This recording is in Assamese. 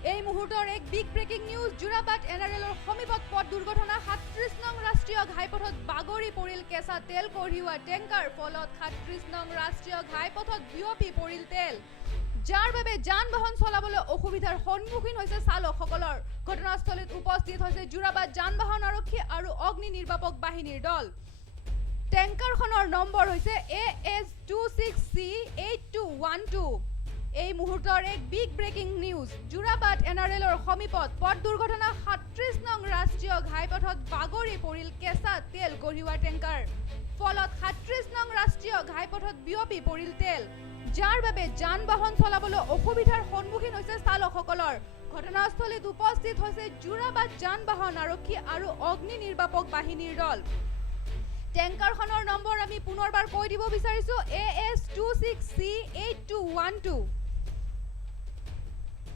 এই মুহূৰ্তৰ এক বিগ ব্ৰেকিং নিউজ যোৰাবাট এনআৰএলৰ সমীপত পথ দুৰ্ঘটনা ৩৭ নং ৰাষ্ট্ৰীয় ঘাইপথত বাগৰি পৰিল কেঁচা তেল কঢ়িওৱা টেংকাৰ ফলত ৩৭ নং ৰাষ্ট্ৰীয় ঘাইপথত বিয়পি পৰিল তেল যাৰ বাবে যান বাহন চলাবলৈ অসুবিধাৰ সন্মুখীন হৈছে চালকসকলৰ ঘটনাস্থলীত উপস্থিত হৈছে যোৰাবাট যান বাহন আৰক্ষী আৰু অগ্নি নিৰ্বাপক বাহিনীৰ দল টেংকাৰখনৰ নম্বৰ হৈছে AS26C8212 এই মুহূৰ্তৰ এক বিগ ব্ৰেকিং নিউজ যোৰাবাট এনআৰএলৰ সমীপত পথ দুৰ্ঘটনা ৩৭ নং ৰাষ্ট্ৰীয় ঘাইপথত বাগৰি পৰিল কেঁচা তেল কঢ়িওৱা টেংকাৰ ফলত ৩৭ নং ৰাষ্ট্ৰীয় ঘাইপথত বিয়পি পৰিল তেল যাৰ বাবে যান বাহন চলাবলৈ অসুবিধাৰ সন্মুখীন হৈছে চালকসকলৰ ঘটনাস্থলীত উপস্থিত হৈছে যোৰাবাট যান বাহন আৰক্ষী আৰু অগ্নি নিৰ্বাপক বাহিনীৰ দল টেংকাৰখনৰ নম্বৰ আমি পুনৰবাৰ কৈ দিব বিচাৰিছো AS26C8212